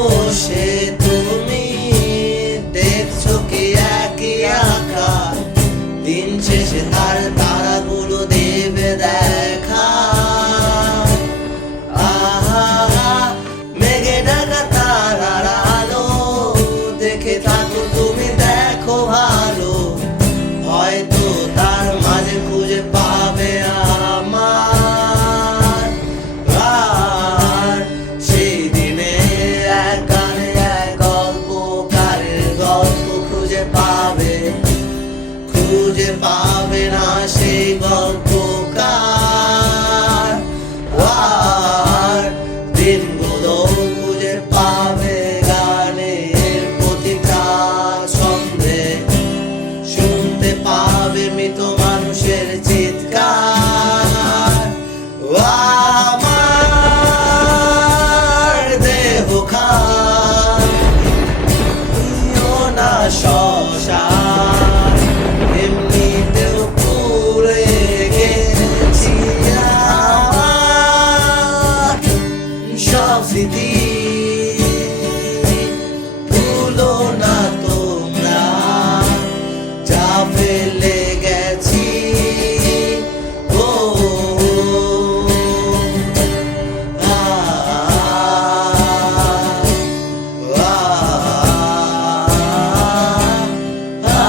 বসে তুমি দেখছো কি একই আকার, দিন শেষে তার তারাগুলো দেবে দেখা। আহা মেঘে ঢাকা তারার আলো দেখে থাকো তুমি, দেখো ভালো, হয়তো তার মাঝে খুঁজে পাবে আমার। আর সেই দিনে এক গানে এক গল্পকারের গল্প খুঁজে পাবে, খুঁজে পাবে না সেই গল্পকার। আর দিনগুলো খুঁজে পাবে গানের প্রতিটা ছন্দে, শুনতে পাবে মৃত মানুষের চিৎকার। আমার দেহ খাইও না শ্মশান, এমনিতেও পুড়ে গেছি আমার সব স্মৃতি। ভুলো না তোমরা যা ফেলে গেছি। ও আ আ আ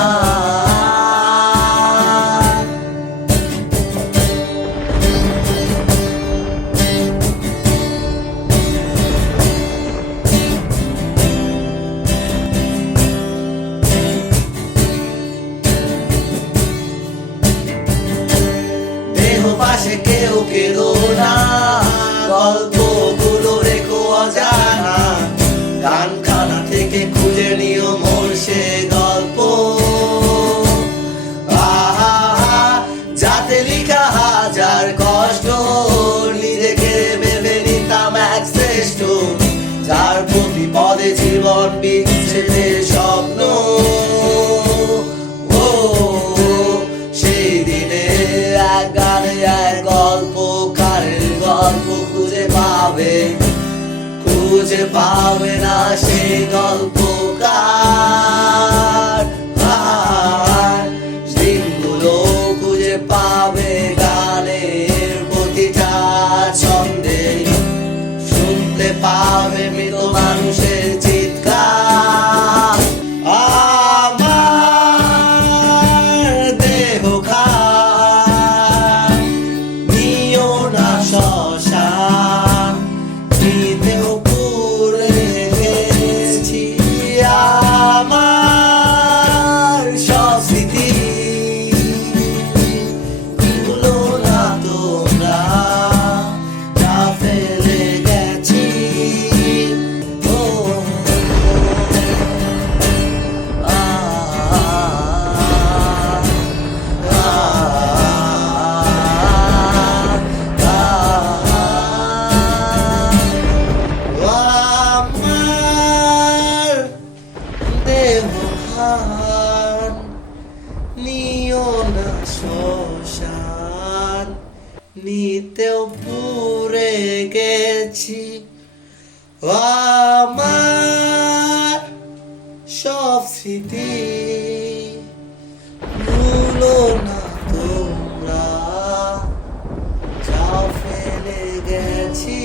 দেহ পাশে কেউ কেঁদো না, গল্পগুলো রেখো অজানা, গানখানা থেকে খুঁজে নিও মোর সে গল্প। আহা যাতে লিখা হাজার কষ্ট, নিজেকে ভেবে নিতাম এক শ্রেষ্ঠ, যার প্রতি পদে জীবন বিচ্ছেদের স্বপ্ন। ও সেই দিনে এক গানে এক গল্পকারের গল্প খুঁজে পাবে, খুঁজে পাবে না সেই গল্পকার। আর দিনগুলো খুঁজে পাবে গানের প্রতিটা ছন্দে, শুনতে পাবে মৃত মানুষের চিৎকার। আমার দেহ খাইও না শ্মশান, নিতেও পুড়ে গেছি আমার সব স্মৃতি। ভুলো না তোমরা যা ফেলে গেছি। ও আ আ আমার দেহ খান, নিও না শ্মশান, নিতেও পুড়ে গেছি আমার সব স্মৃতি। ভুলো না তোমরা যা ফেলে গেছি।